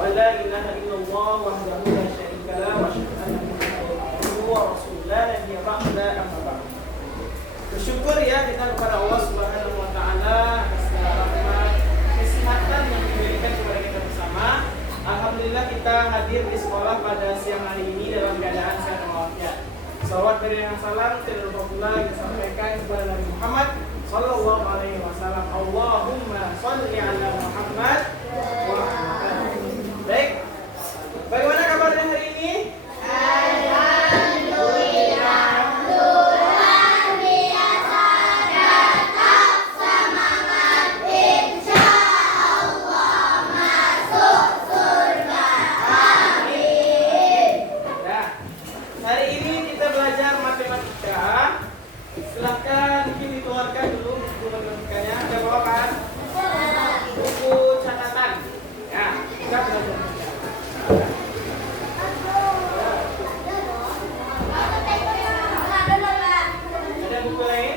an la ilaha illallah wahdahu la syarika lah wa asyhadu anna Muhammadan abduhu wa rasuluhu la nabiyya ba'da amma ba'd. Bersyukur ya kita kepada Allah Subhanahu wa taala atas segala rahmat, kesehatan yang diberikan kepada kita bersama. Alhamdulillah kita hadir di sekolah pada siang hari ini dalam keadaan sehat walafiat. Salawat dan salam terlebih disampaikan kepada Nabi Muhammad sallallahu alaihi wasallam. Allahumma shalli ala Muhammad wa ala ali. Baik. Bagaimana kabarnya hari ini? Alhamdulillah, luar biasa, tetap semangat, insya Allah masuk surga. Amin. Nah, hari ini kita belajar matematika. Silakan mungkin dikeluarkan dulu buku matematikanya. Ada bawa kan? Buku catatan. Ya, kita belajar. Ada buku lain?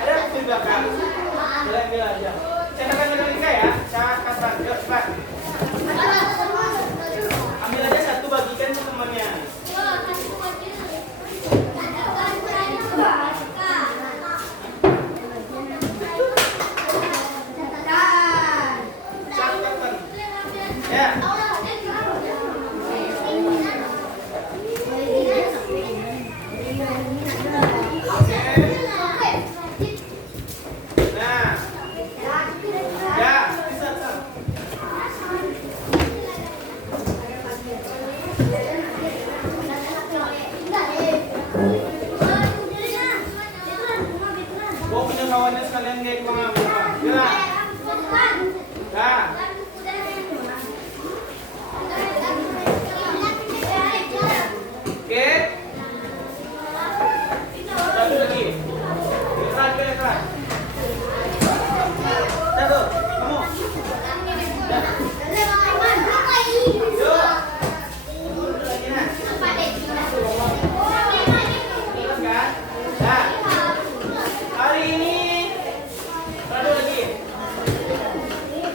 Ada buku di belakang. Boleh aja. Catatan matematika ya. Catatan. Yuk, cepat. Ambil aja satu, bagikan ke temannya. Catatan. Ya. Nah. Ya, bisa. Bawa punya kawannya sekalian kayak kemana? Ya. Nah. Oke. Satu lagi. Ekran. Satu. Kamu. Yuk. Lagi nah. Jelas kan? Nah. Hari ini satu lagi.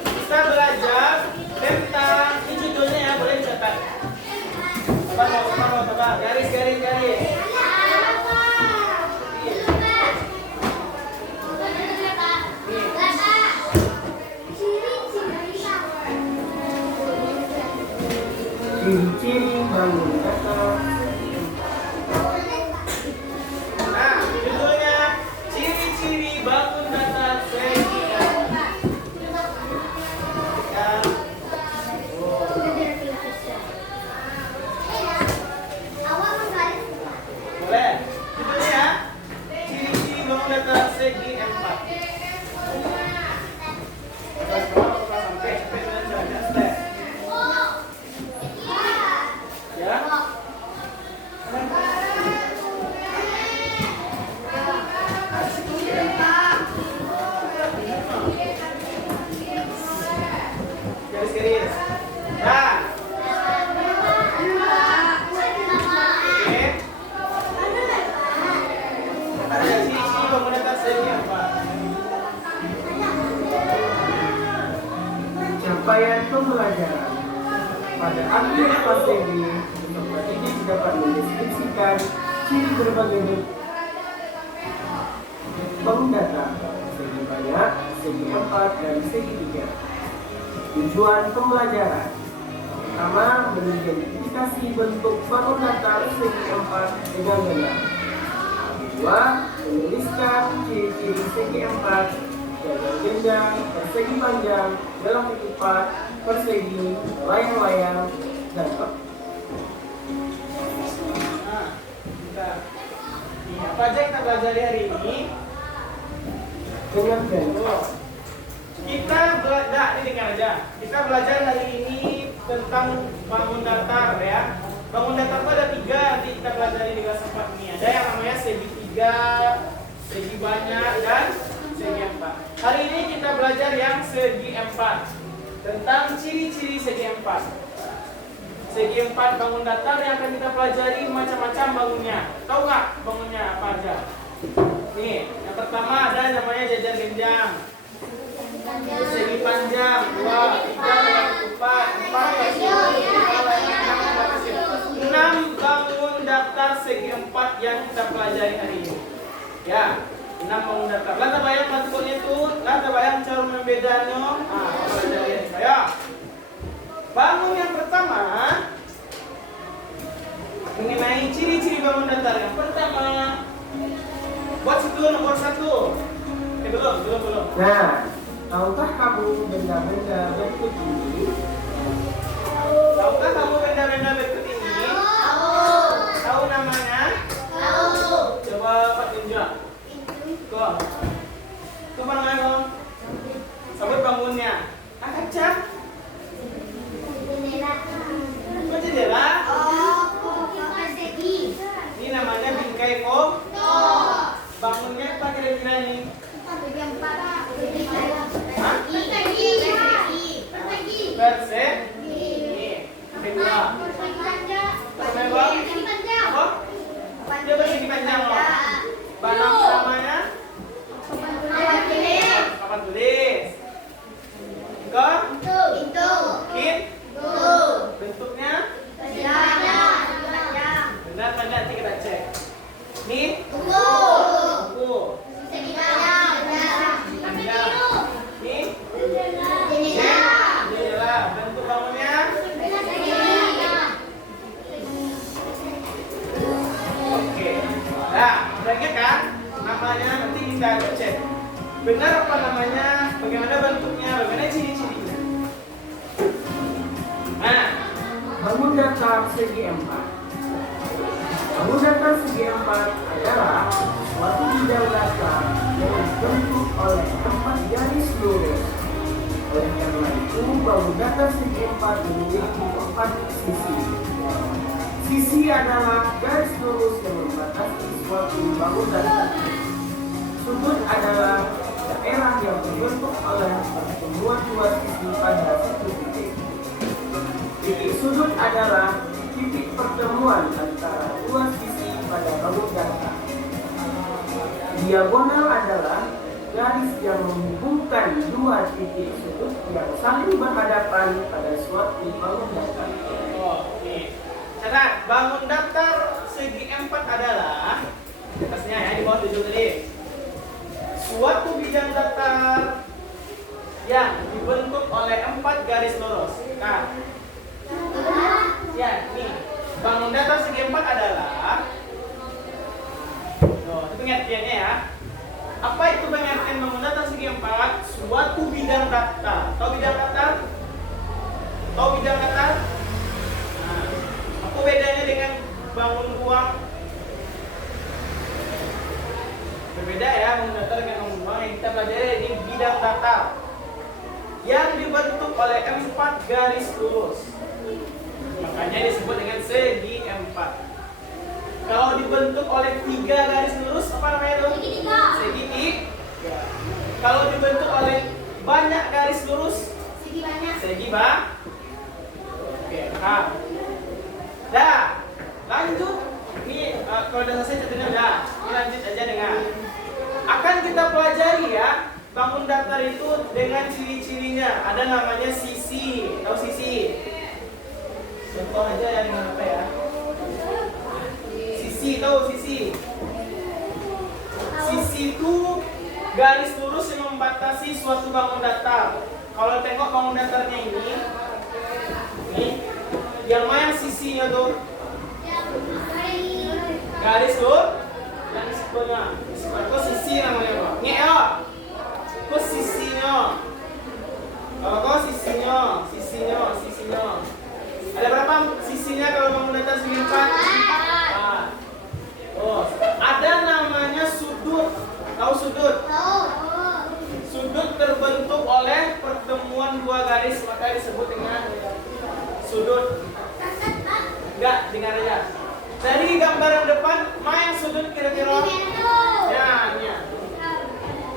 Kita belajar tentang ini judulnya ya, boleh dicatat. Coba. Garis. Ciri-ciri bangun datar. Nah, judulnya ciri-ciri bangun datar segi empat. Ya. Boleh. Judulnya ciri-ciri bangun datar segi empat. Ya. Garis. Nah. Oke. Ada ciri-ciri bangun datar segi empat. Capaian pembelajaran. Pada akhir fase ini, peserta didik dapat mendeskripsikan ciri berbagai bangun datar, segi banyak, segi empat, dan segi tiga. Tujuan pembelajaran pertama, mengidentifikasi bentuk bangun datar segi empat dengan benar. Kedua, menuliskan ciri-ciri segi empat, gagal jenjang, persegi panjang, dalam ketupat, persegi, layang-layang, dan kop. Nah, apa aja kita belajar hari ini? Dengan bentuk. Kita belajar, ini dengar aja. Kita belajar hari ini tentang bangun datar ya. Bangun datar itu ada tiga, nanti kita pelajari di kelas 4 ini. Ada yang namanya segi tiga, segi banyak, dan segi empat. Hari ini kita belajar yang segi empat, tentang ciri-ciri segi empat. Segi empat bangun datar yang akan kita pelajari macam-macam bangunnya. Tahu nggak bangunnya apa aja? Nih, yang pertama ada namanya jajar genjang. Segi panjang 2, pelajari hari ini. Ya, 6 bangun datar. Lah bayang bentuknya itu, lah bayang cara membedanya. Pelajari saya. Bangun yang pertama mengenai ciri-ciri bangun datar. Yang pertama, buat situ nomor 1. Belum. Nah, tahukah kamu benda-benda berikut ini? Tahukah kamu benda-benda berikut ini? Tahu namanya? Coba Pak tunjuk. Kok? Itu apa namanya, Bang? Sebut bangunnya. Kaca? Kok jendela? Ini namanya bingkai kok. Bangunnya apa kira-kira ini? Persegi. Kedua. Apa? Dia persegi panjang loh. Bahan namanya? Papan tulis. Kit. Bentuknya? Benar, nanti kita cek. Nih? Buku. Nih? Jendela. Bentuk bangunnya? Oke. Nah, udah ingat kan? Namanya nanti kita cek. Benar apa namanya? Bagaimana bentuknya? Bagaimana ciri-cirinya? Nah, Bangun datar segi 4. Bangun datar segi 4 adalah suatu bidang datar yang dibentuk oleh 4 garis lurus. Oleh karena itu, bangun datar segi 4 memiliki 4 sisi. Sisi adalah garis lurus yang membatasi suatu bangun datar. Sudut adalah daerah yang terbentuk oleh pertemuan dua sisi pada satu titik. Titik sudut adalah titik pertemuan antara dua sisi pada bangun datar. Diagonal adalah garis yang menghubungkan dua titik sudut yang saling berhadapan pada suatu bangun datar. nih. Catat, bangun datar segi 4 adalah atasnya ya di bawah 7 tadi. Suatu bidang datar yang dibentuk oleh 4 garis lurus. Nah, ya, nih. Bangun datar segi 4 adalah itu pengertiannya ya. Apa itu pengertian bangun datar segi 4? Suatu bidang datar. Tahu bidang datar? Nah, apa bedanya dengan bangun ruang? Berbeda ya, bangun datar dengan bangun ruang. Yang kita pelajari ini bidang datar yang dibentuk oleh 4 garis lurus. Makanya disebut dengan segi 4. Kalau dibentuk oleh 3 garis lurus, apa namanya itu? Segi 3. Kalau dibentuk oleh banyak garis lurus, segi bang. Oke, paham. Dah, lanjut. Ini kalau udah selesai catanya udah. Ini lanjut aja dengan akan kita pelajari ya. Bangun datar itu dengan ciri-cirinya. Ada namanya sisi. Tahu sisi? Contoh aja ya dengan apa ya? Sisi, tahu sisi? Sisi itu garis lurus yang membatasi suatu bangun datar. Kalau tengok bangun datarnya ini, yang mana sisinya tuh? Garis lurus dan sebelumnya. Itu sisi namanya Pak. Ngeo. Itu sisinya. Kalau kau sisinya. Ada berapa sisinya kalau bangun datar segi 4? Oh, ada namanya sudut. Tahu sudut? Sudut terbentuk oleh pertemuan dua garis, maka disebut dengan sudut. Enggak, dengar aja. Dari gambaran depan, main sudut kira-kira? Ya, ini ya.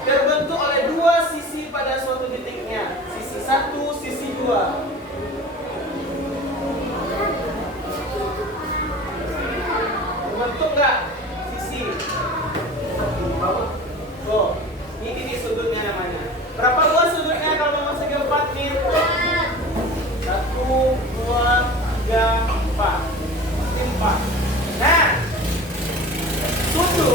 Terbentuk oleh dua sisi pada suatu titiknya. Sisi 1, sisi 2. Terbentuk enggak? Sisi. Oh, ini titik sudutnya namanya. Berapa luas sudutnya kalau memang segi 4 nih? 1, 2, 3, 4. 4. Nah, sudut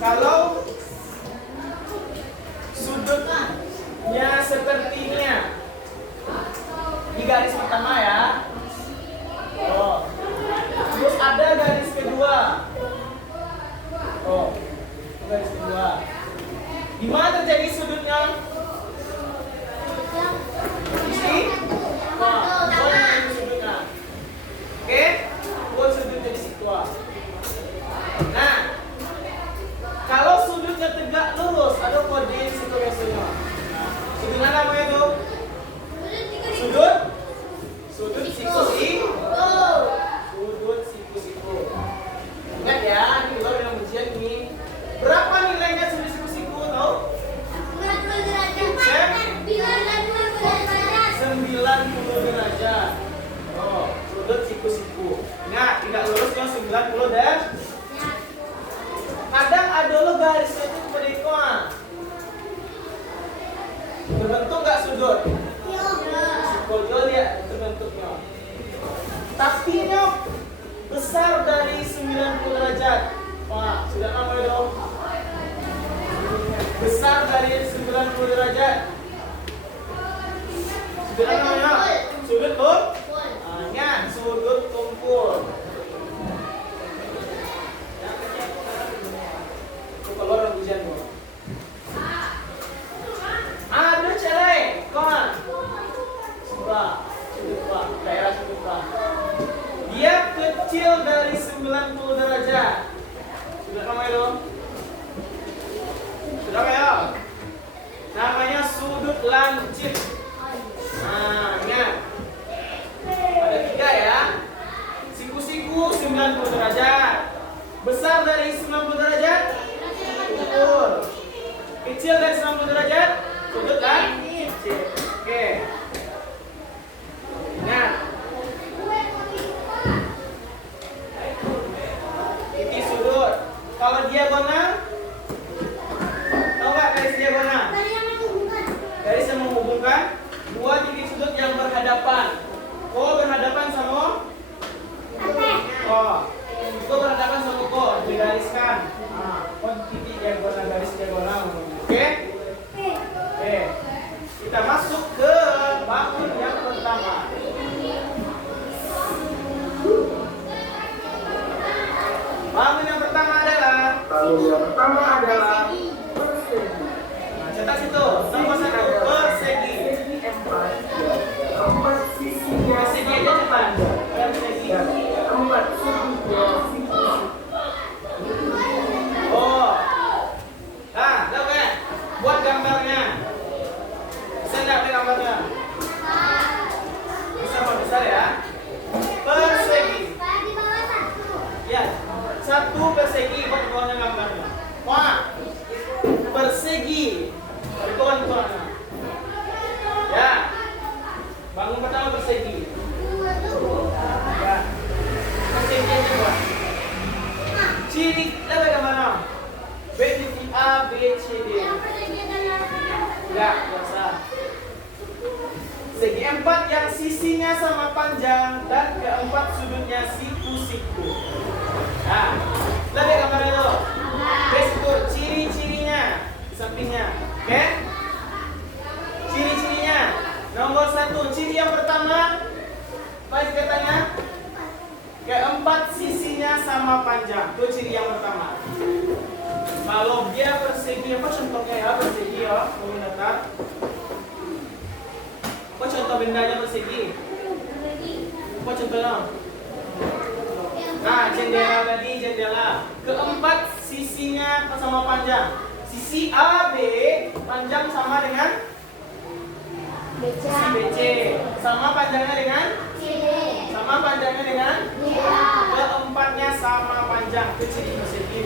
Kalau sudutnya sepertinya di garis pertama ya. Oh. Terus ada garis kedua. Oh. Garis kedua. Di mana terjadi sudutnya? Di sini. Wah, ini sudutnya. Oke? Buat sudutnya di situ. Nah, kalau sudutnya tegak lurus, ada kode di situ biasanya. Sudut mana namanya itu? Sudut siku-siku. Sudut siku-siku. Ingat ya, ini juga dalam ujian ini. Berapa nilainya sudut siku-siku? Tahu? 90 derajat. Oh, sudut siku-siku. Ingat, tidak lurusnya 90 dan kadang ada lo garisnya itu seperti itu. Terbentuk nggak sudut? Sikul dia terbentuknya. Tapi ini besar dari 90 derajat. Wah, sudah namanya dong. Besar dari 90 derajat. Sudah namanya sudut tumpul. Ingat, sudut tumpul. Keluar orang ujian dulu. Ada cewek, kawan. Sudut daerah sudut Pak. Dia kecil dari 90 derajat. Sudah namanya dong? Sudah ya? Namanya sudut lancip. Nah, ingat. Ada 3 ya. Siku-siku 90 derajat. Besar dari 90 derajat. Betul. Kecil dari 90 derajat. Sudut lancip. Oke. Ingat. Ini sudut. Kalau diagonal, tahu nggak garis diagonal? Garis yang menghubungkan dua titik sudut yang berhadapan. Ko berhadapan sama ko. Ko berhadapan sama ko. Digariskan. Ko titik diagonal, garis diagonal. Oke? Oke. Kita masuk ke bangun yang pertama. Bangun yang pertama adalah persegi. Nah, cetak situ. Nomor 1 persegi. Empat sisinya Persegi aja cepat. Persegi. empat sudutnya siku-siku. Oh. Nah, tahu kan? Buat gambarnya. Bisa enggak ambil gambarnya? Bisa besar ya. Persegi. Ya, 1 persegi buat bawahnya gambarnya. Wah. Persegi. Bertuan-tuan. Ya. Bangun pertama persegi. Ya. Persegi aja buat. Ciri lebih gambarnya. B titik A, B, C, D. Enggak, biasa. Segi 4 yang sisinya sama panjang dan keempat sudutnya siku-siku. Nah, lebih gambarnya tuh. Besok ciri-cirinya di sampingnya. Oke? Ciri-cirinya. Nomor 1, ciri yang pertama. Apa sih katanya? Keempat sisinya sama panjang. Itu ciri yang pertama. Kalau dia persegi, apa contohnya ya persegi ya? Datar. Apa contoh bendanya persegi? Apa contohnya? Nah, jendela tadi, jendela. Keempat sisinya sama panjang. Sisi A, B, panjang sama dengan sisi BC. Sama panjangnya dengan sama panjangnya dengan keempatnya sama panjang. Itu ciri persegi.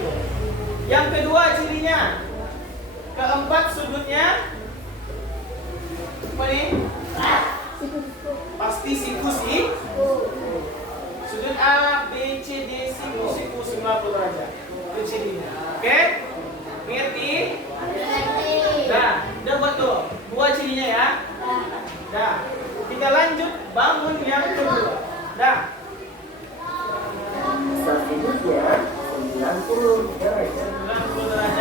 Yang kedua cirinya, keempat sudutnya apa nih? Pasti siku-siku. Sudut A, B, C, D, siku-siku 90 derajat. Itu cirinya. Oke? Ngerti? Nah, udah buat tuh 2 cirinya ya. Nah, kita lanjut bangun yang kedua. Dah. Sudutnya 90 derajat. 90 derajat.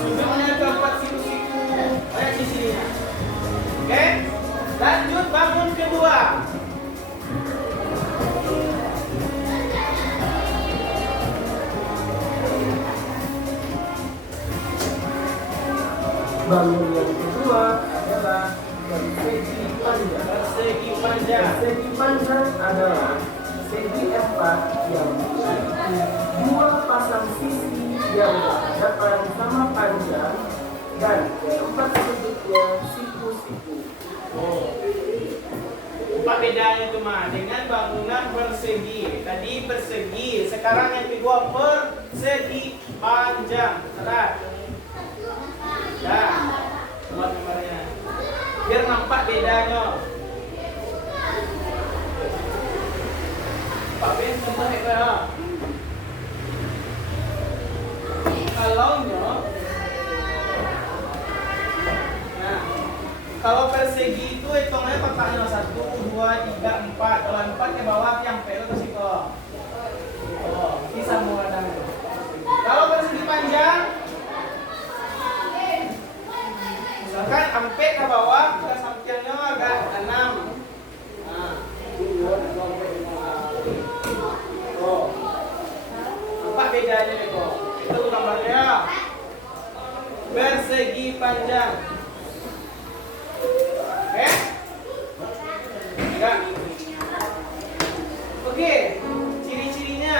Sudutnya keempat siku-siku. Banyak sisinya. Oke? Lanjut bangun kedua. Bangun yang kedua adalah persegi panjang. Persegi panjang. Persegi panjang adalah segi empat yang memiliki dua pasang sisi yang berhadapan sama panjang dan keempat sudutnya siku-siku. Apa bedanya tuh mah dengan bangunan persegi? Tadi persegi, sekarang yang kedua persegi panjang. Salah. Dah. Buat gambarnya. Biar nampak bedanya. Pak Ben contoh ya. Kalau persegi itu hitungannya kotaknya 1, 2, 3, 4. Kalau 4 ke bawah yang P itu situ. Oh, ini sama adanya. Kalau persegi panjang, misalkan ampe ke bawah, ke sampingnya agak 6. Nah, oh, apa bedanya nih kok? Itu gambarnya. Persegi panjang. Oke? Ya. Oke, ciri-cirinya.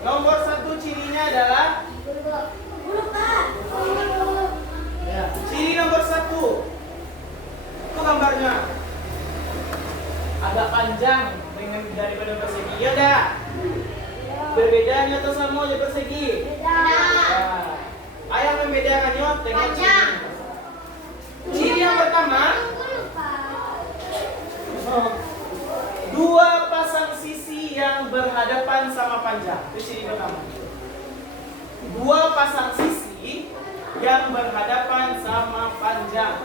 Nomor 1 cirinya adalah ya. Ciri nomor 1 itu gambarnya agak panjang dengan daripada persegi. Ya dah. Berbedanya atau sama aja persegi? Nah, ayah membedakannya tengok ciri. Ciri yang pertama, dua pasang sisi yang berhadapan sama panjang. Itu ciri pertama. Dua pasang sisi yang berhadapan sama panjang.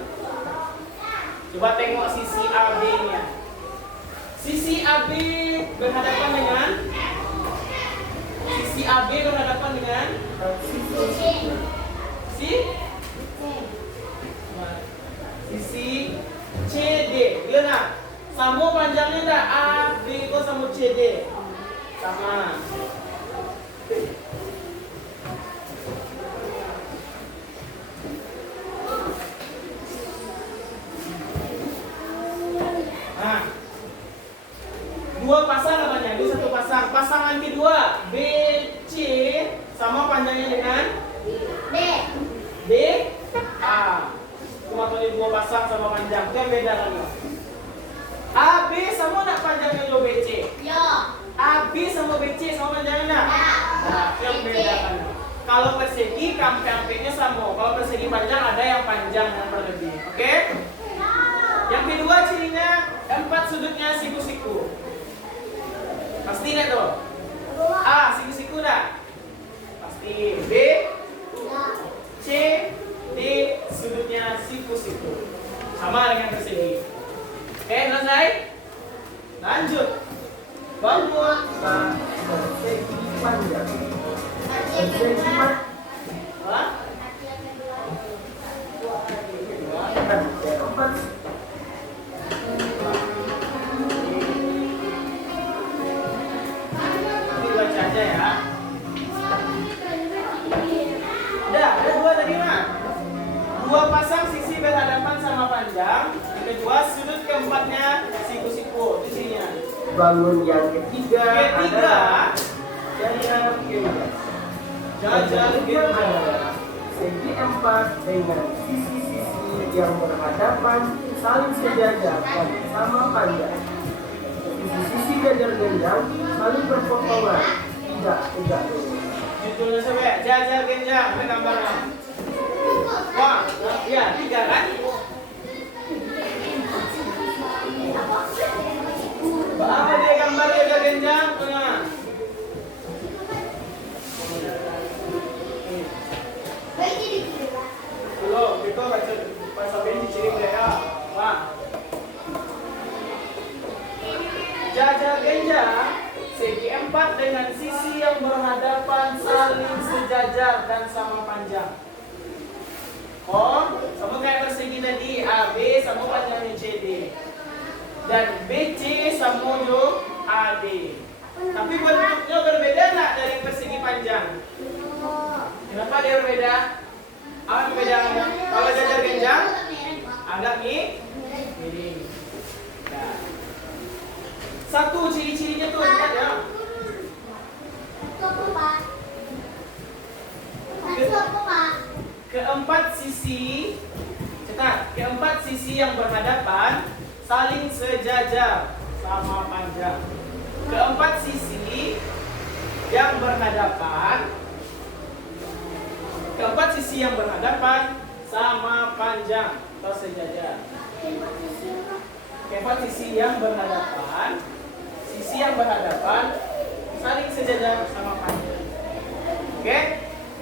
Coba tengok sisi AB-nya. Sisi AB berhadapan dengan sisi CD. Iya nak? Sama panjangnya enggak? AB kok sama CD? Sama. Nah, dua pasang namanya, ini satu pasang. Pasangan kedua BC sama panjangnya dengan D A. Cuma tulis dua pasang sama panjang, itu yang beda kan? AB sama nak panjangnya juga BC? AB sama BC sama panjangnya nak? Nah, itu yang beda kan? Kalau persegi kampe-kampenya sama. Kalau persegi panjang ada yang panjang yang berlebih. Oke? Yang kedua cirinya 4 sudutnya siku-siku. Pasti enggak tuh? A, siku-siku enggak? Pasti. B, C, D, sudutnya siku-siku. Sama dengan persegi. Oke, selesai? Lanjut. Bangun. Persegi panjang. Persegi panjang. Hah? Dan keempat Baca aja ya. Udah, ada dua tadi mah. Dua pasang sisi berhadapan sama panjang. Yang kedua sudut keempatnya siku-siku. Itu cirinya. bangun yang ketiga Ketiga, jajar genjang. jajar genjang. adalah segi empat dengan sisi-sisi yang berhadapan saling sejajar dan sama panjang. Sisi-sisi jajar genjang saling berpotongan, tidak tegak lurus. Judulnya sampai jajar genjang. Ini gambarnya. Wah, ya 3 kan? Apa dia gambar jajar genjang? Tengah. Halo, kita baca bahasa Beni ciri budaya. Wah. Jajar genjang segi empat dengan sisi yang berhadapan saling sejajar dan sama panjang. Oh, sama kayak persegi tadi, AB sama panjangnya CD. Dan BC sama jo AD. Tapi bentuknya berbeda nggak dari persegi panjang? Kenapa dia berbeda? Apa perbedaannya? Kalau jajar genjang agak miring. Ya. Satu ciri-cirinya tuh lihat ya. Keempat sisi, cetak, keempat sisi yang berhadapan saling sejajar sama panjang. Keempat sisi yang berhadapan, keempat sisi yang berhadapan sama panjang atau sejajar. Keempat sisi yang berhadapan, saling sejajar sama panjang. Oke?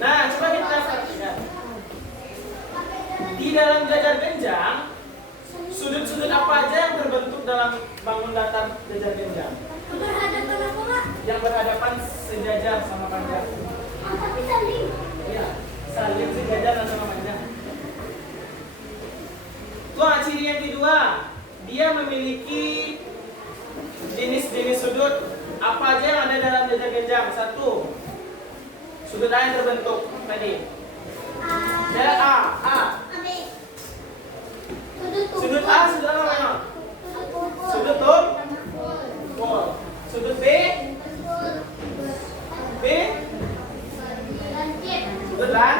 Nah, coba kita perhatikan. Di dalam jajar genjang, sudut-sudut apa aja yang terbentuk dalam bangun datar jajar genjang? Yang berhadapan sejajar sama panjang. Iya, saling sejajar sama panjang. Tuh, ciri yang kedua, dia memiliki jenis-jenis sudut apa aja yang ada dalam jajar genjang. Satu, sudut A yang terbentuk tadi. Jalan A. Sudut A sudut apa mana? Sudut tumpul. Sudut B. Sudut lan.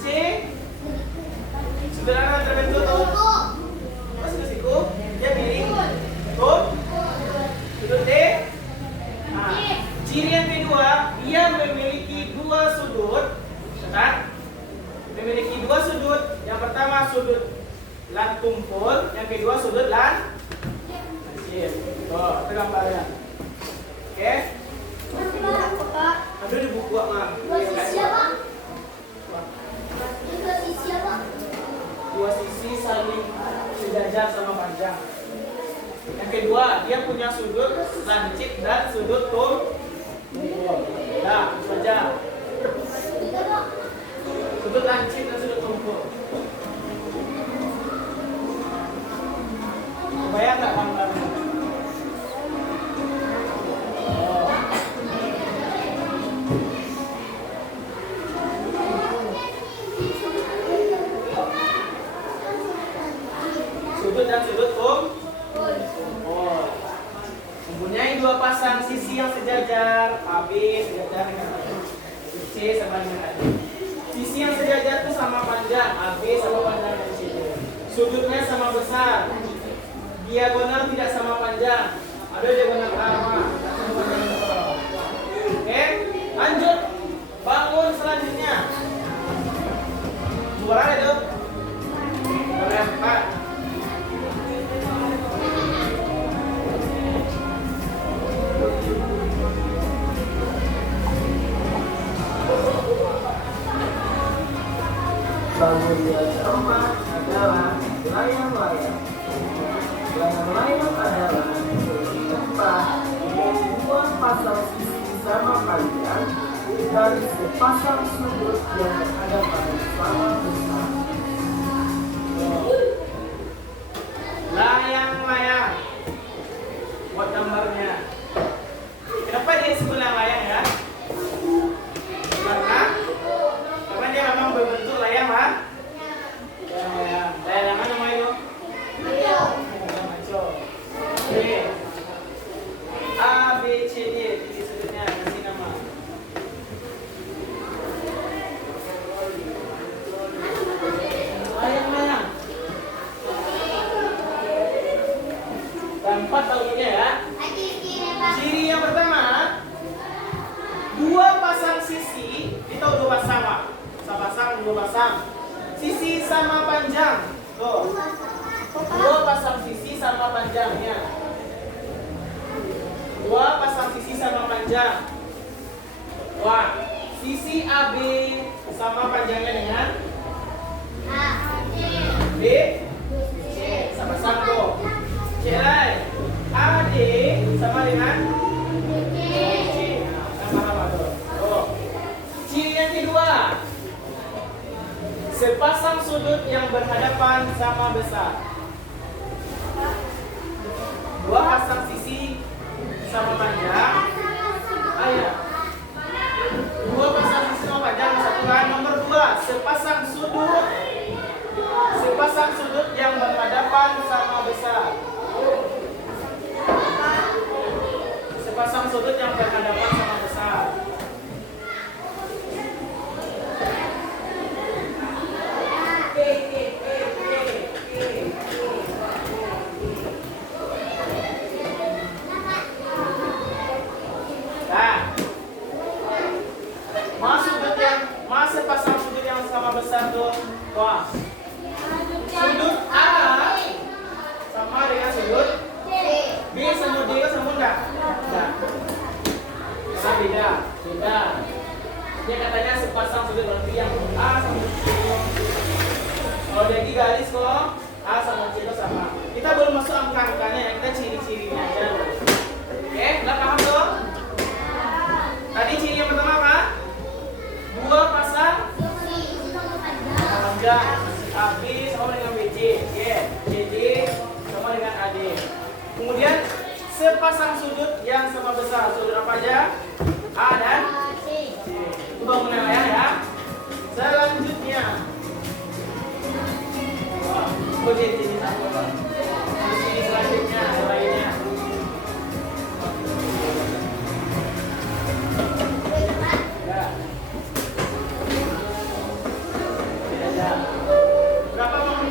C. Sudut apa yang terbentuk tuh? Apa sudut siku? Dia miring. Tuh. Sudut D. Nah, ciri yang kedua, dia memiliki dua sudut. Kan? Memiliki dua sudut. Yang pertama sudut lan tumpul, yang kedua sudut lan lancip. Oh, itu gambarnya. Oke? Ada di buku apa? Dua sisi saling sejajar sama panjang. Yang kedua, dia punya sudut lancip dan sudut tumpul. Nah, itu saja. Sudut lancip dan sudut tumpul. Bayang nggak gambarnya? Sudut dan sudut tumpul mempunyai dua pasang sisi yang sejajar, AB sejajar dengan C sama dengan AD. Sisi yang sejajar itu sama panjang, AB sama panjang dengan CD. Sudutnya sama besar. Diagonal tidak sama panjang. Ada diagonal sama panjang. Oke, lanjut. Bangun selanjutnya. Suara itu. Berempat. Bangun yang keempat adalah layang-layang. Layang-layang adalah tempat dua pasang sisi sama panjang dari sepasang sudut yang berhadapan sama besar. Layang-layang. Buat gambarnya. Kenapa dia disebut layang ya? Karena dia memang berbentuk layang lah. Layang mana namanya itu? Oke. A, B, C, D. Ini sudutnya kasih nama. Layang-layang. Empat tahunya ya. Ciri yang pertama, dua pasang sisi. Kita dua pasang pak. Dua pasang. Sisi sama panjang. Tuh. Dua pasang sisi sama panjangnya. Dua pasang sisi sama panjang. Wah, sisi AB sama panjangnya dengan B, C sama satu. C lain. AD sama dengan C. Sama-sama tuh. Ciri yang kedua, Sepasang sudut yang berhadapan sama besar. Dua pasang sisi sama panjang. Iya. Dua pasang sisi sama panjang satu kan. Nomor 2, sepasang sudut yang berhadapan sama besar. Sepasang sudut yang berhadapan sama besar. Sepasang sudut yang sama besar tuh, wah. Sudut A sama dengan sudut B sama D sama enggak? Enggak. Karena beda. Dia katanya sepasang sudut berarti yang A sama C. Kalau dia garis kok A sama C itu sama. Kita belum masuk angka-angkanya ya, kita ciri-cirinya aja. Oke, udah paham tuh? Tadi ciri yang pertama apa? Dua pasang panjang, AB sama dengan BC, CD sama dengan AD. Kemudian sepasang sudut yang sama besar. Sudut apa aja? A dan C. Itu bangunan ya. Selanjutnya, ini satu. Ini selanjutnya lainnya.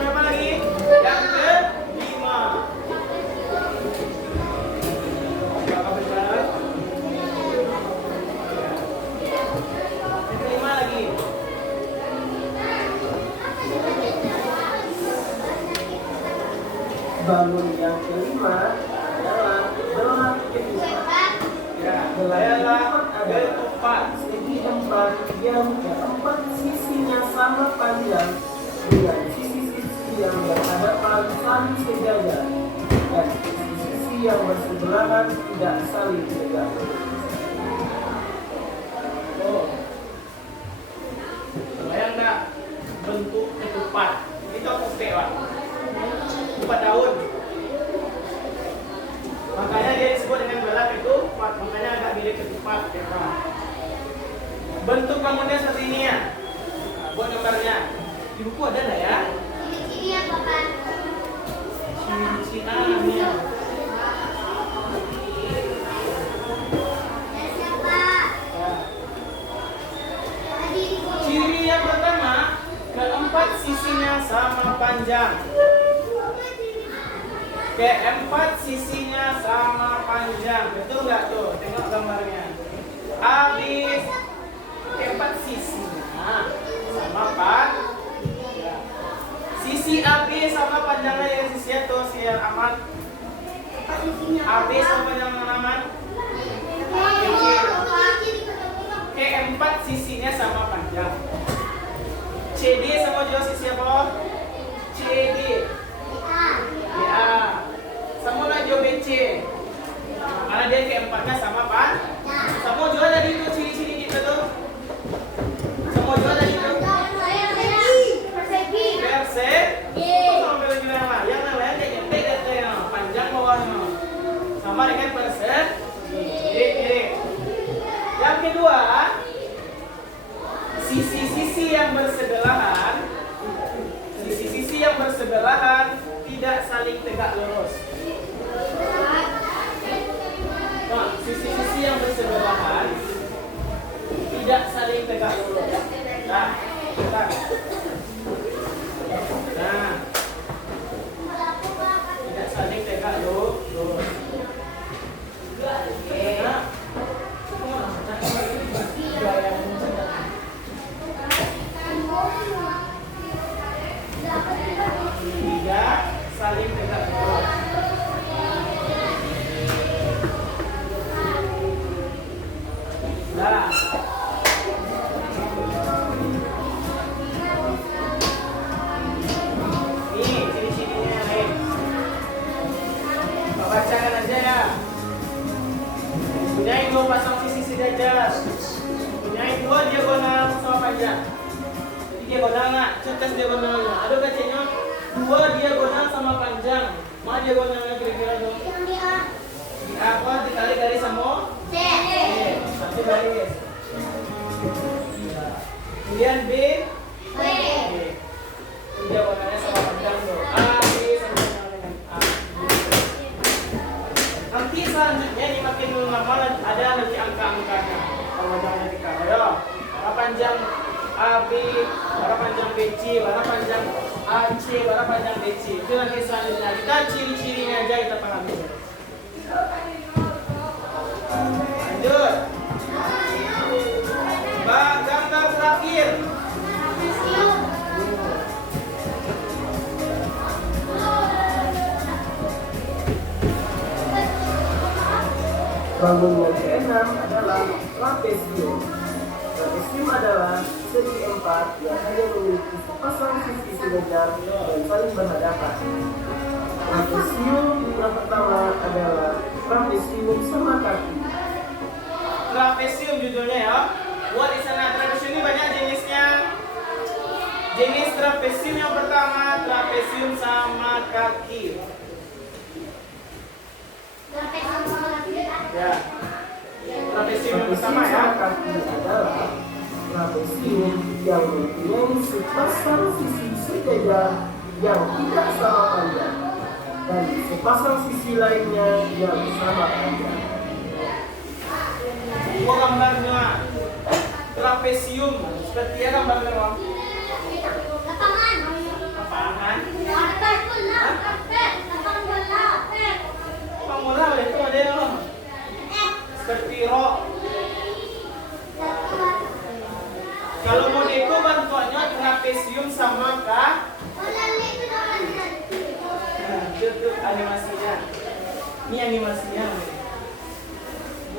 Berapa lagi? Yang kelima. Berapa benar? Yang kelima lagi. Bangun yang kelima adalah belah ketupat. Belah ketupat. Segi 4 yang keempat sisinya sama panjang dengan sisi-sisi yang berhadapan saling sejajar dan sisi yang bersebelahan tidak saling tegak. Oh, bayang nggak bentuk ketupat? Itu apa sih, Pak? Ketupat daun. Makanya dia disebut dengan belah ketupat. Makanya agak mirip ketupat, ya Pak. Bentuk bangunnya seperti ini ya. Nah, buat gambarnya. Di buku ada nggak ya? Ciri-ciri apa, Pak? Ciri-ciri ini ya. Ciri yang pertama, keempat sisinya sama panjang. Keempat sisinya sama panjang. Betul nggak tuh? Tengok gambarnya. Habis keempat sisinya sama panjang. Sisi AB sama panjangnya yang sisi itu siar aman. AB sama panjang aman. Keempat sisinya sama panjang. CD sama juga sisi apa? CD. Ya. Sama lah juga BC. Karena dia keempatnya sama panjang. Sama juga tadi itu ciri-ciri kita tuh. Sama juga tadi itu. Persegi. Sama bilang lah. Yang lain dia nyempek katanya. Panjang bawahnya. Sama dengan persegi. Yang kedua, sisi-sisi yang bersebelahan tidak saling tegak lurus. Nah, sisi-sisi yang bersebelahan tidak saling tegak lurus. Nah, kita. Nah, tidak saling tegak lurus. Nah, tidak saling tegak lurus. Nah, tes diagonalnya. Ada kacanya 2 diagonal sama panjang. Mana diagonalnya kira-kira dong? Di A apa? Ditarik garis sama C. Satu garis. Kemudian B. Diagonalnya sama panjang tuh. A, B sama dengan A. Nanti selanjutnya ini makin lama ada nanti angka-angkanya. Kalau jangan dikatakan ya. Berapa panjang AB, berapa panjang BC, berapa panjang AC, berapa panjang DC. Itu nanti selanjutnya. Kita ciri-cirinya aja kita pahami. Lanjut. Gambar terakhir. Bangun yang keenam adalah trapesium. Trapesium adalah segi 4 yang hanya memiliki sepasang sisi sejajar dan saling berhadapan. Trapesium yang pertama adalah trapesium sama kaki. Trapesium judulnya ya. Buat di sana trapesium ini banyak jenisnya. Jenis trapesium yang pertama trapesium sama kaki. Ya. Trapesium yang pertama ya. Kaki adalah trapesium yang mempunyai sepasang sisi sejajar yang tidak sama panjang dan sepasang sisi lainnya yang sama panjang. Gua gambarnya trapesium seperti apa gambarnya Bang? Lapangan. Pemula itu ada loh. Seperti rok. Kalau mau deko bantuannya trapesium sama kah? Itu animasinya. Ini animasinya.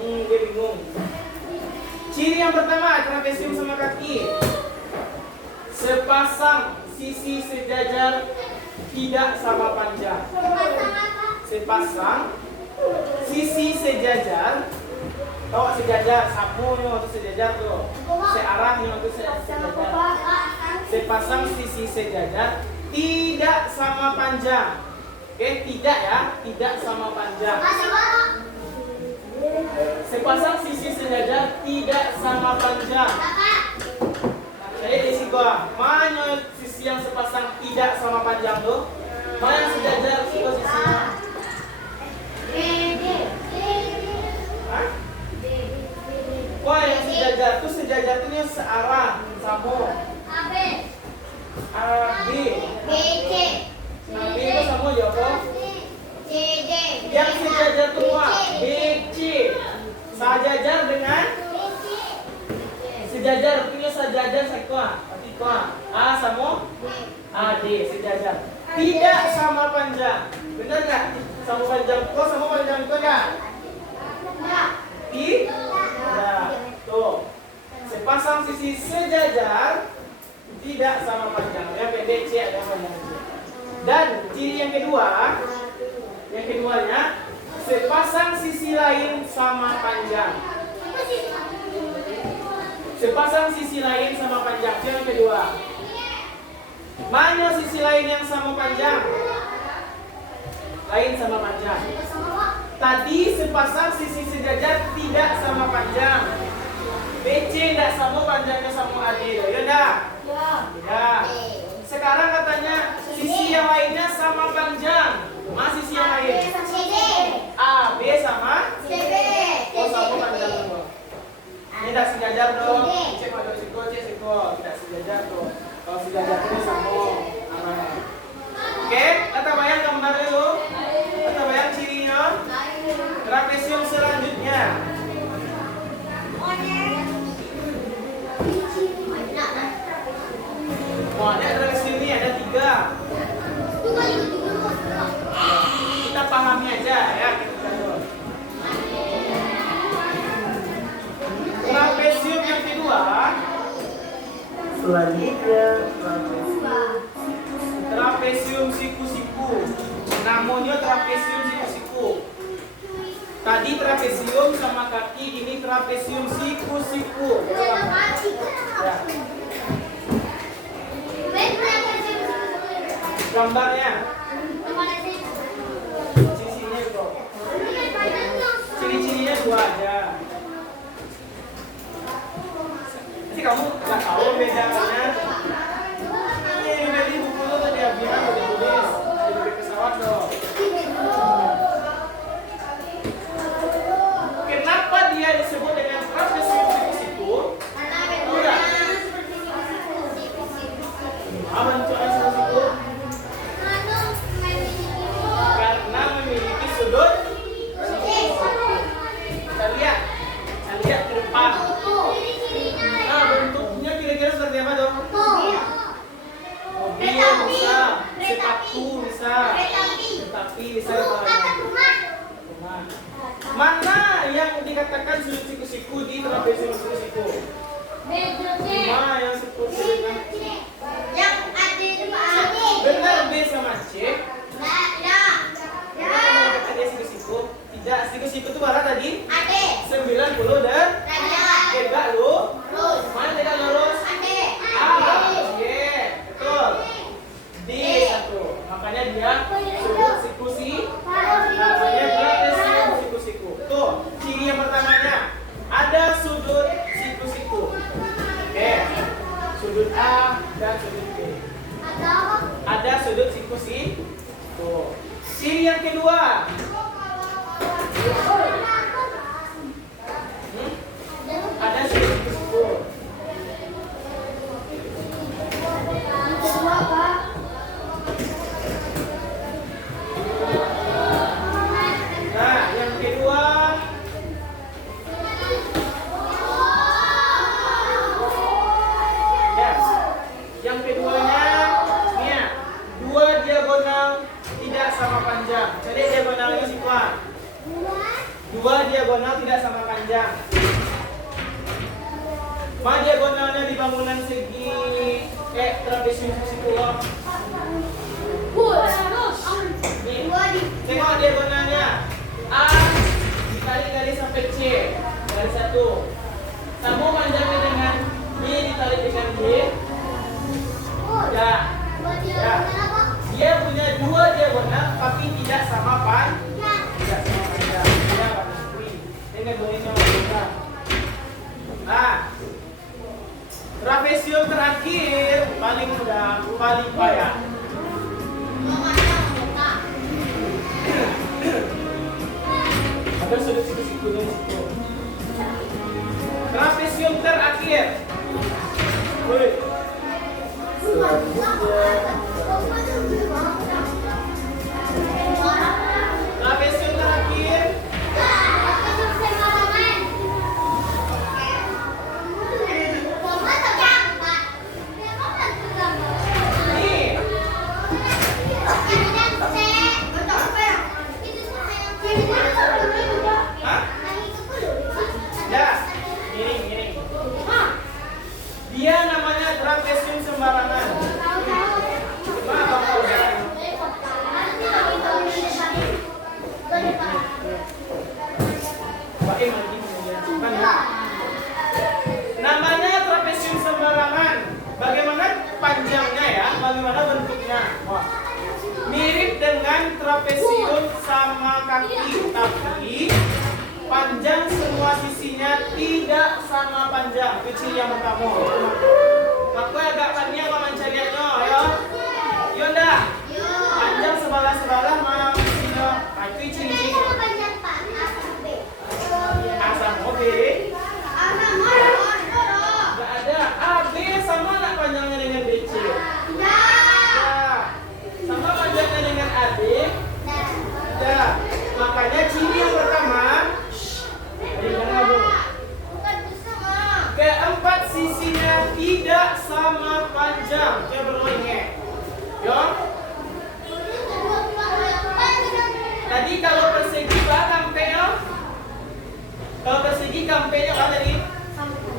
Gue bingung. Ciri yang pertama trapesium sama kaki. Sepasang sisi sejajar tidak sama panjang. Sepasang sisi sejajar. Tahu sejajar, samunya itu sejajar tuh. Searahnya itu sejajar. Sepasang sisi sejajar tidak sama panjang. Oke, tidak ya, tidak sama panjang. Sepasang sisi sejajar tidak sama panjang. Jadi di sini mana sisi yang sepasang tidak sama panjang tuh? Mana yang sejajar sisinya? Hah? Wah, yang sejajar tuh sejajar itu yang searah, sama. A, B. Nah, B itu sama ya kok? Yang sejajar semua B, C. Sejajar dengan sejajar punya sejajar sekua. A sama A, D sejajar. Tidak sama panjang. Benar nggak? Sama panjang kok sama panjang itu nggak? Tidak. Tuh. Sepasang sisi sejajar tidak sama panjang. Yang pendek C ada panjang C. Dan ciri yang keduanya sepasang sisi lain sama panjang. Sepasang sisi lain sama panjang. Yang kedua. Mana sisi lain yang sama panjang? Lain sama panjang. Tadi sepasang sisi sejajar tidak sama panjang. BC tidak sama panjangnya sama AD. Ya enggak? Ya. Sekarang katanya sisi yang lainnya sama panjang. Mana sisi yang lain? A, B sama Oh sama panjang dong. Ini tidak sejajar dong. C pada siko, C siko. Tidak sejajar tuh. Kalau sejajar itu sama arahnya. Oke, kita bayang gambar dulu. Kita bayang cirinya. Trapesium selanjutnya. Wah, ada trapesium ini ada 3. Kita pahami aja ya. Trapesium yang kedua. Selanjutnya Trapesium siku-siku. Namanya trapesium siku-siku. Tadi trapesium sama kaki, ini trapesium siku-siku. Ya. gambarnya. Sisinya bro. Ciri-cirinya dua aja. Jadi kamu nggak tahu bedanya. Ini dari buku lo tadi bilang udah tulis di pesawat dong. Kenapa dia disebut dengan trapesium siku? Apa bentuknya siku? Karena memiliki sudut. Kita lihat ke depan. Nah, bentuknya kira-kira seperti apa dong? Mobil bisa, sepatu bisa, tetapi bisa rumah. Mana yang dikatakan sudut siku-siku di trapesium siku-siku? Rumah yang seperti ini. Benar B sama C. Ada siku-siku. Tidak, siku-siku itu berapa tadi? 90 dan tegak lurus. Mana tegak lurus? Oke, betul. D satu. Makanya dia sudut siku-siku. Namanya trapesium siku-siku. Tuh, ciri yang pertamanya ada sudut siku-siku. Oke. Sudut A dan sudut B. Ada sudut siku-siku. Tuh. Ciri yang kedua. Ada sudut siku-siku. Nah, yang kedua. Yes. Yang keduanya, nih, dua diagonal tidak sama panjang. Jadi diagonalnya sikuan. Dua diagonal tidak sama panjang. Ma diagonalnya di bangunan segi trapesium siku. Nih, tengok diagonalnya. A dikali-kali sampai C. Dari satu. Sama panjangnya dengan B dikali dengan B. Ya. Dia punya dua diagonal tapi tidak sama panjang. Tidak sama panjang. Ya, dengan bonusnya berbeda. Nah, trapesium terakhir paling mudah, paling payah. Ada sudut siku-siku dan siku. Trapesium terakhir. Woi. Trapesium terakhir. Dia namanya trapesium sembarangan. Kenapa kau jangan? Pakai lagi kemudian ya. Namanya trapesium sembarangan. Bagaimana panjangnya ya? Bagaimana bentuknya? Wah. Mirip dengan trapesium sama kaki, tapi panjang semua sisinya tidak sama panjang. Itu ciri yang pertama. Aku agak panjang apa mencarinya, ayo. Yonda. Panjang sebelah-sebelah mau sini. Nah, itu ciri. A sama B. Enggak ada. A, B sama nak panjangnya dengan BC. Ya. Sama panjangnya dengan AD. Ya. Makanya ciri yang pertama. Keempat sisinya tidak sama panjang. Coba berulang. Yo. Tadi kalau persegi kampenya. Kalau persegi kampenya kan tadi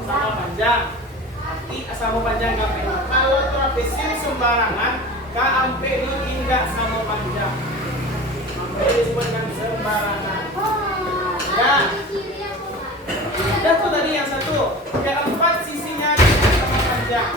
sama panjang. Tapi sama panjang kampenya. Kalau trapesium sembarangan, kampe itu tidak sama panjang. Kampe disebutkan sembarangan. Ya. Ada tuh tadi yang satu, keempat sisinya tidak sama panjang.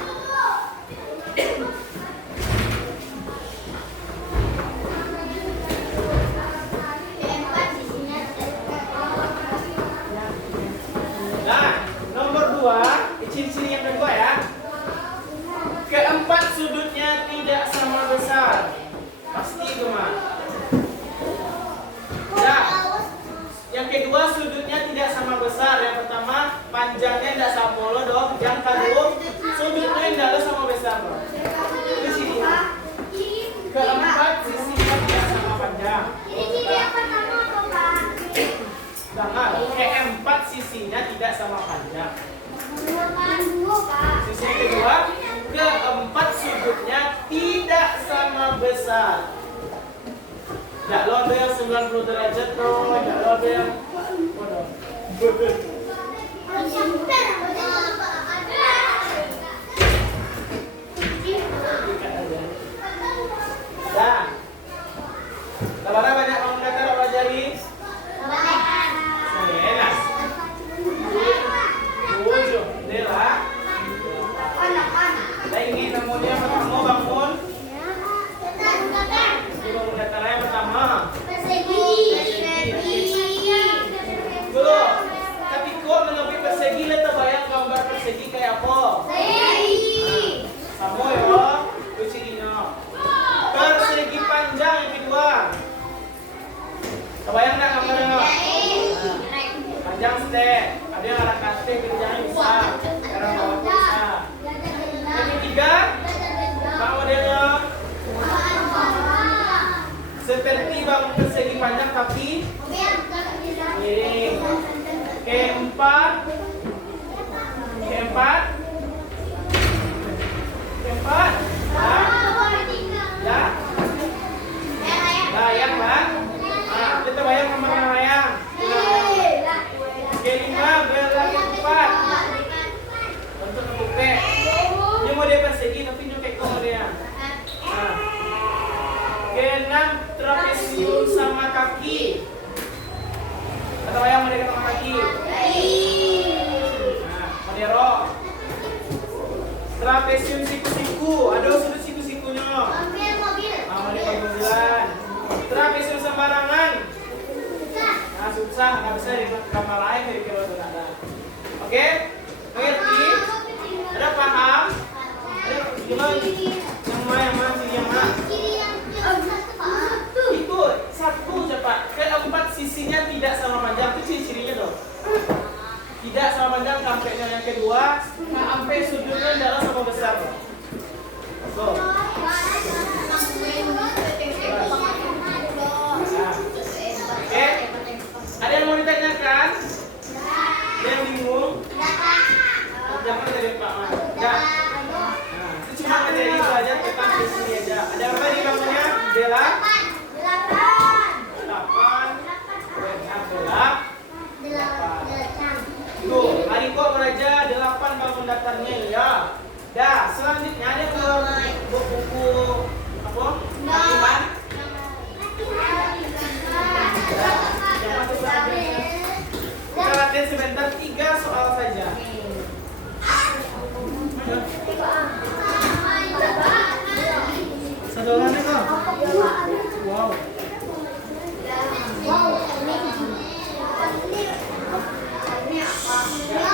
kedua sudutnya tidak sama besar. Yang pertama panjangnya tidak sama loh dong. Yang kedua sudutnya tidak sama besar loh. Itu sini. Keempat sisinya tidak sama panjang. Jangan. Keempat sisinya tidak sama panjang. Sisi yang kedua, keempat sudutnya tidak sama besar. Tidak lo ada yang 90 derajat loh, tidak lo ada yang Dah. Tabara banyak kamu kata lo pelajari? Sebelas. 7. Dela. Dah ini namanya pertama bangun. Bangun kata lain pertama. Dulu. Tapi kok mengambil persegi lah terbayang gambar persegi kayak apa? Sama ya. Kucingnya. Persegi panjang yang kedua. Terbayang tak gambarnya? Panjang step. Ada yang arah kate kerjanya bisa. Arah bawah bisa. Yang ketiga, Pak modelnya seperti bangun persegi panjang tapi miring. Keempat, ya, layang lah. Kita bayang sama layang. Kelima, berlari empat. Untuk ngebuke. Ini model persegi tapi nyokek kok dia. Keenam, trapesium sama kaki. Atau bayang model sama kaki. Model roh. Trapesium siku-siku. Ada sudut siku-sikunya. Model panggilan. Trapesium sembarangan. Nah, susah, nggak bisa di kamar lain dari kira itu ada. Oke, mengerti? Ada paham? Ada gimana? Yang mana? Itu satu cepat. Keempat sisinya tidak sama panjang. Itu ciri-cirinya dong. Tidak sama panjang sampainya. Yang kedua, sampai sudutnya adalah sama besar. So. Oke. Ada yang mau ditanyakan? Ada yang bingung? Jangan dari Pak Man. Enggak. Nah, itu cuma materi itu aja tentang sini aja. Ada apa di kamunya? Bella? 8. Tuh, hari kok belajar 8 bangun daftarnya ya. Dah, selanjutnya ada ke buku apa? Iman. Kita latihan sebentar 3 soal saja. Saudara kok? Wow.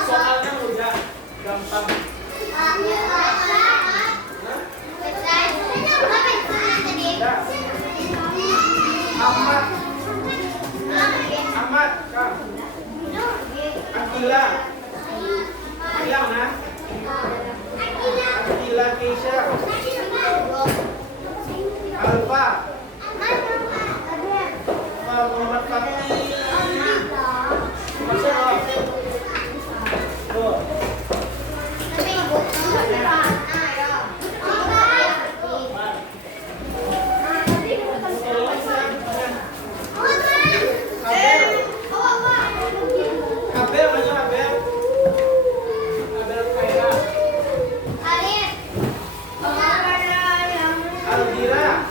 Soalnya udah gampang. Ahmad, Kang. Akila. Bilang nah. Akila Keisha. Alfa. Muhammad Fatih. Tuh. Alvira.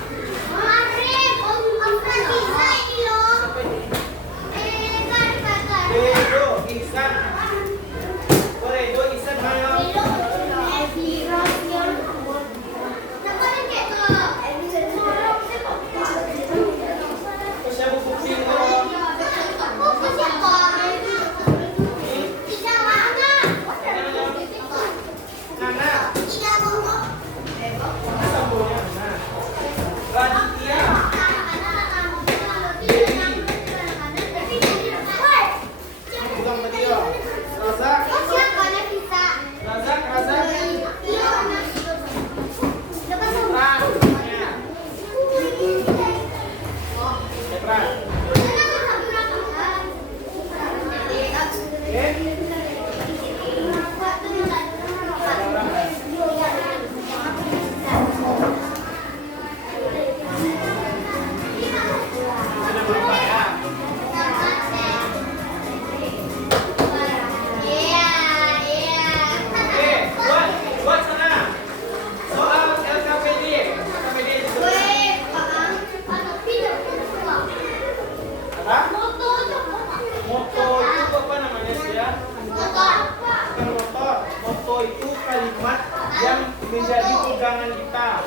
pegangan kita.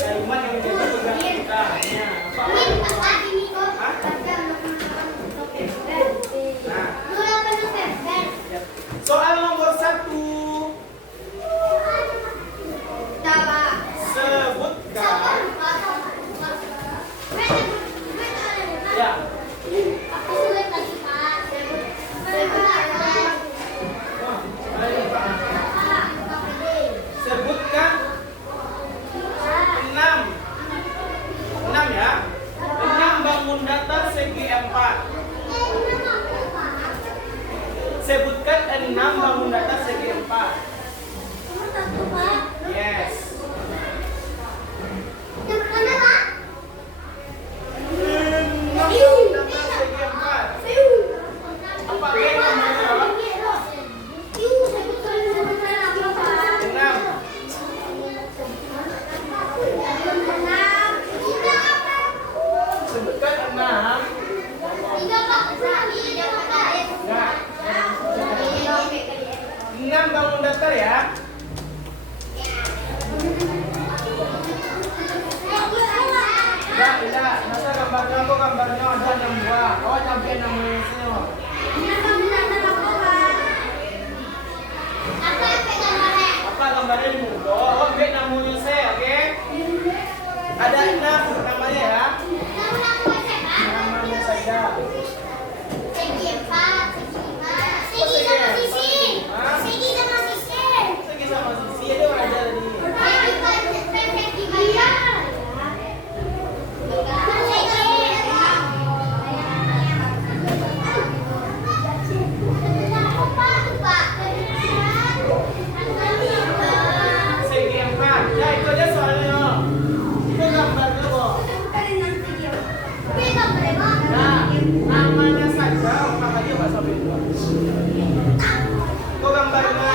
Kalimat yang menjadi pegangan kita. Ya, apa? Hah? Nah, soal nomor 1. Sebutkan. Ya. Sebutkan 6 ya. 6 bangun datar segi 4. Sebutkan 6 bangun datar segi 4. Yes. 6 bangun datar segi 4. Apa yang namanya? 6. Sebutkan 6. Nah, 6 bangun datar ya. Tidak. Masa gambarnya ada 6 buah. Oh, sampai 6 sini. Apa gambarnya di muka? Oh, ambil namanya saya, oke? Ada 6 namanya ya. Namanya saja. Segi sama sisi ada aja tadi. Segi 4. Ya, itu aja soalnya. Itu gambarnya kok. Nah, namanya saja apa aja bahasa Benda. Kok gambarnya?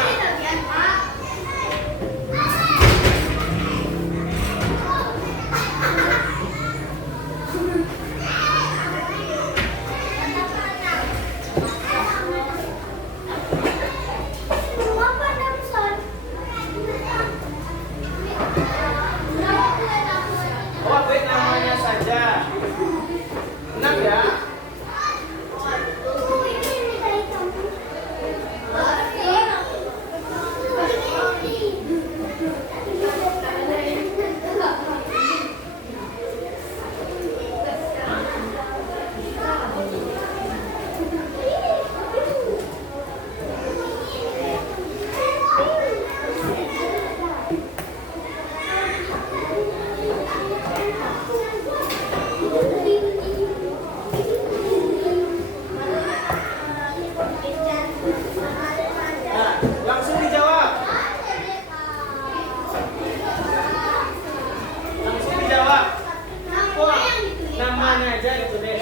Oh, ambil namanya saja. 6 ya. Nah, langsung dijawab. Langsung dijawab. Wah, namanya aja itu deh.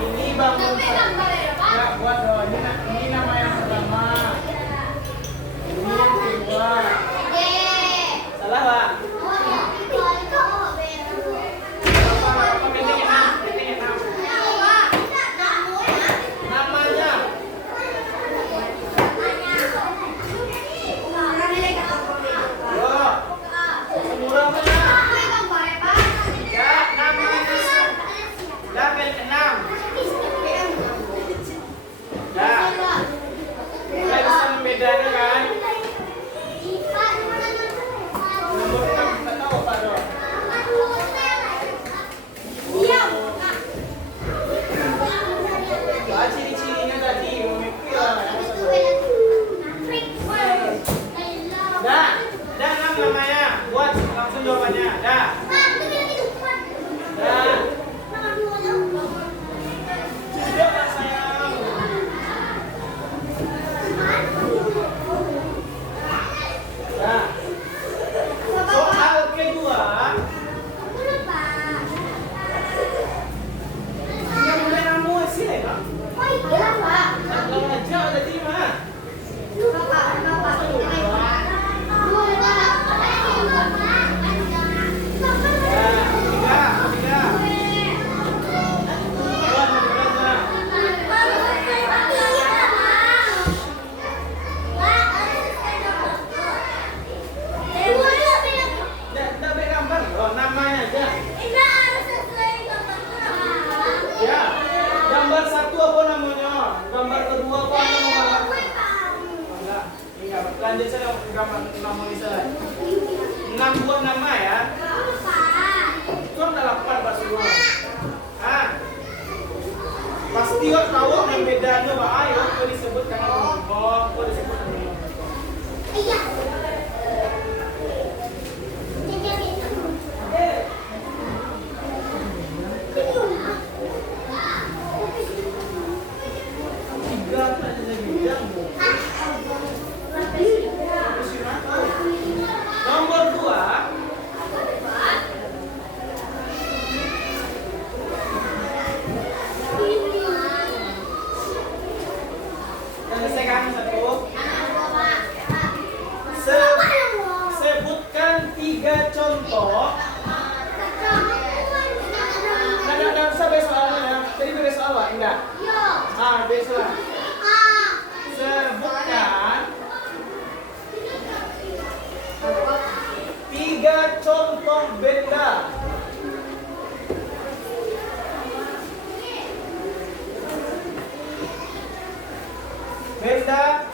Ini bangun nggak buat doang. Ini nama yang pertama. Ini yang kedua. Salah pak. Apa pentingnya 6? Namanya. Yo, semurah mana? Ya, namanya. Level 6. Ya, kita bisa membedakan kan? Nomor 6 kita tahu apa dong? Ah, ciri-cirinya tadi, memikir dah, dah 6 namanya. Buat langsung jawabannya. Dah. Dah. Tidak lah sayang. Dah. Soal kedua. Yang boleh kamu sini, Pak. Kalau aja tadi mah. Bapak. contoh. Nah, usah beri soalnya ya. Tadi beri soal Pak? Enggak? Beri soal. Sebutkan 3 contoh benda. Benda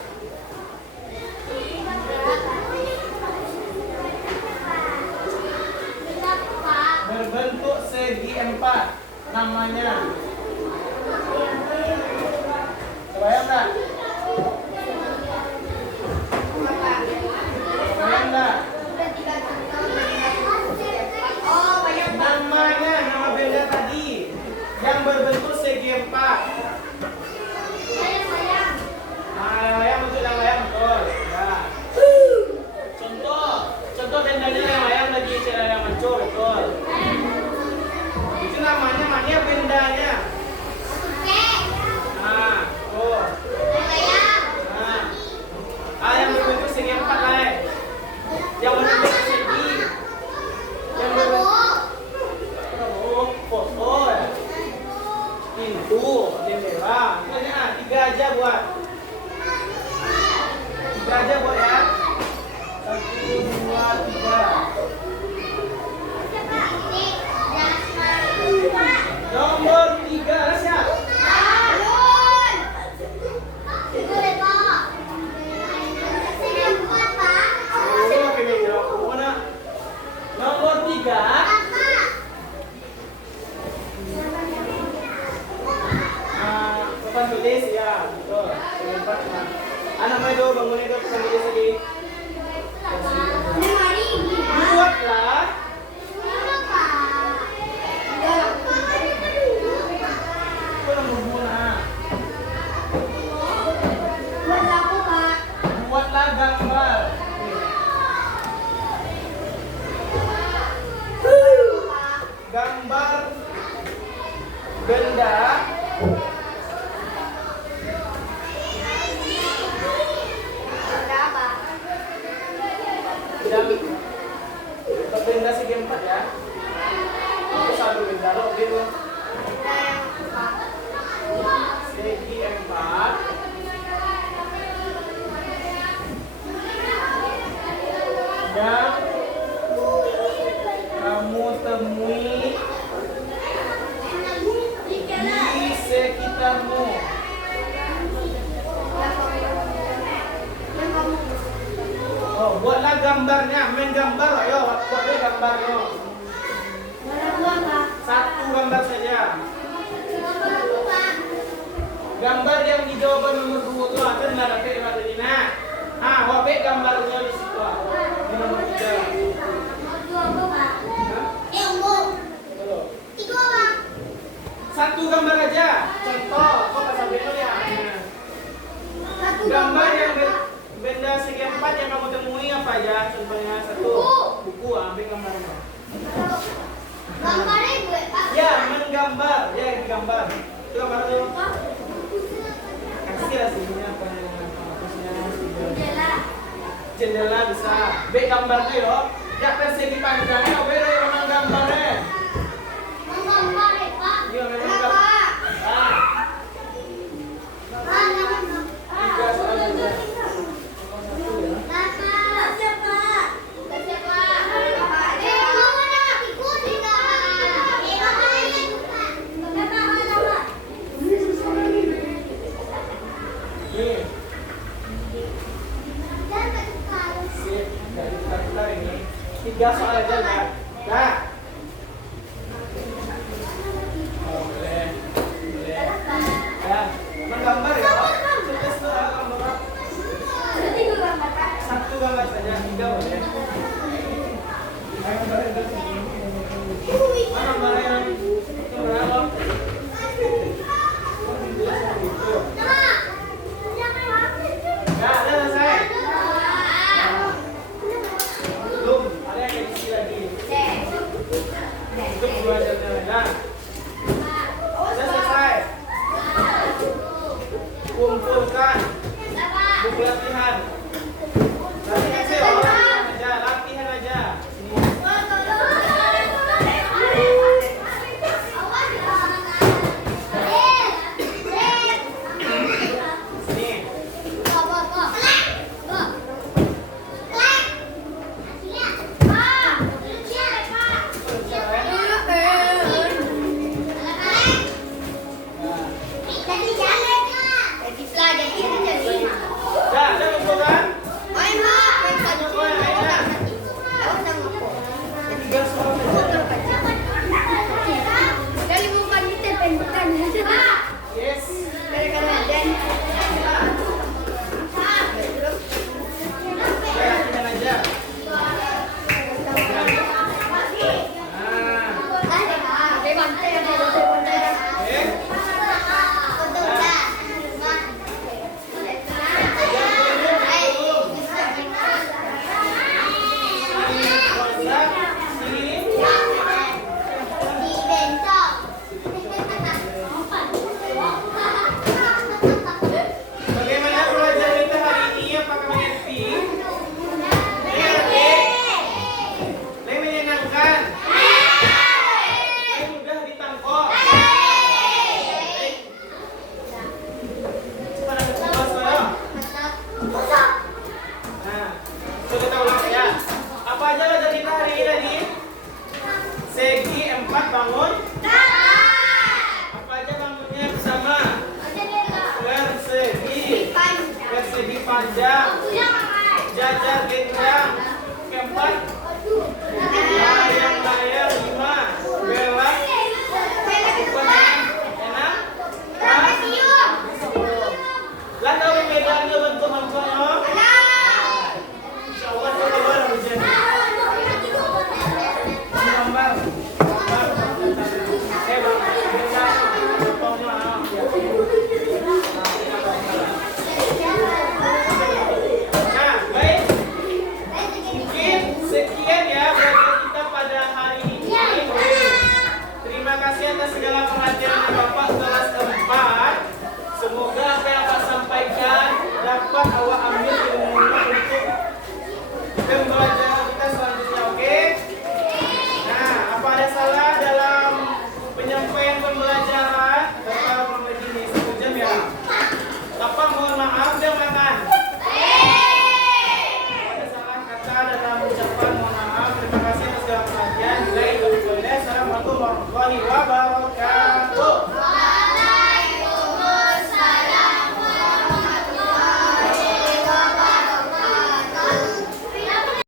berbentuk segi 4. Namanya. Kebayang enggak? Kebayang enggak? Namanya, nama benda tadi yang berbentuk segi 4. Layang betul, layang betul. Ya. Contoh bendanya layang lagi layang mancur betul. Itu namanya bendanya. Tuh. Yang berbentuk segi 4 lah. Yang berbentuk segi. Yang berbentuk foto ya. Pintu, jendela. Pokoknya 3 aja buat. 3 aja buat ya. 1, 2, 3. Nomor 3 Rasya. Nomor 3. Papan tulis ya, betul. Anak main dulu bangun itu papan tulis lagi. Buatlah buatlah gambar. Gambar benda benda segi 4 ya. Itu satu benda loh, gitu. Segi 4. Yang kamu temui di sekitarmu. Buatlah gambarnya, main gambar, ayo buatlah gambarnya. 1 gambar saja. Gambar yang di jawaban nomor 2 itu akan nanti di mana? Wabek gambarnya di situ. Di nomor 3. Satu gambar aja. Contoh, kok sampai itu ya. Gambar yang benda segi 4 yang kamu temui apa aja? Contohnya 1 buku, ambil gambarnya. Gambarnya gue, Pak. Ya, menggambar. Ya, digambar. Itu gambar dulu. Kasih lah sini apa yang jendela bisa. B gambar tuh yo. Ya persegi panjangnya, B dari orang gambarnya. Menggambar ya, Pak. Iya, memang gambar. Tiga soal aja enggak? Nah. Boleh. Ya, menggambar ya. Satu gambar saja, 3 boleh. Ayo gambarin dulu sini. Mana gambarnya? Itu berapa? Ya, udah selesai. Belum, ada yang isi lagi. Untuk 2 jam. Sudah selesai. Kumpulkan buku latihan. Latihan aja. Sini. tiga soal saja. Dari bukan kita pendekan. Yes. Perhatikan aja. Bagaimana belajar kita hari ini? Apakah happy? Lebih menyenangkan. Lebih mudah ditangkap. Pada kelas saya. Nah, coba kita ulang ya. Apa aja belajar kita hari ini tadi? Segi 4 bangun. Apa aja bangunnya bersama? Persegi panjang, jajar genjang, keempat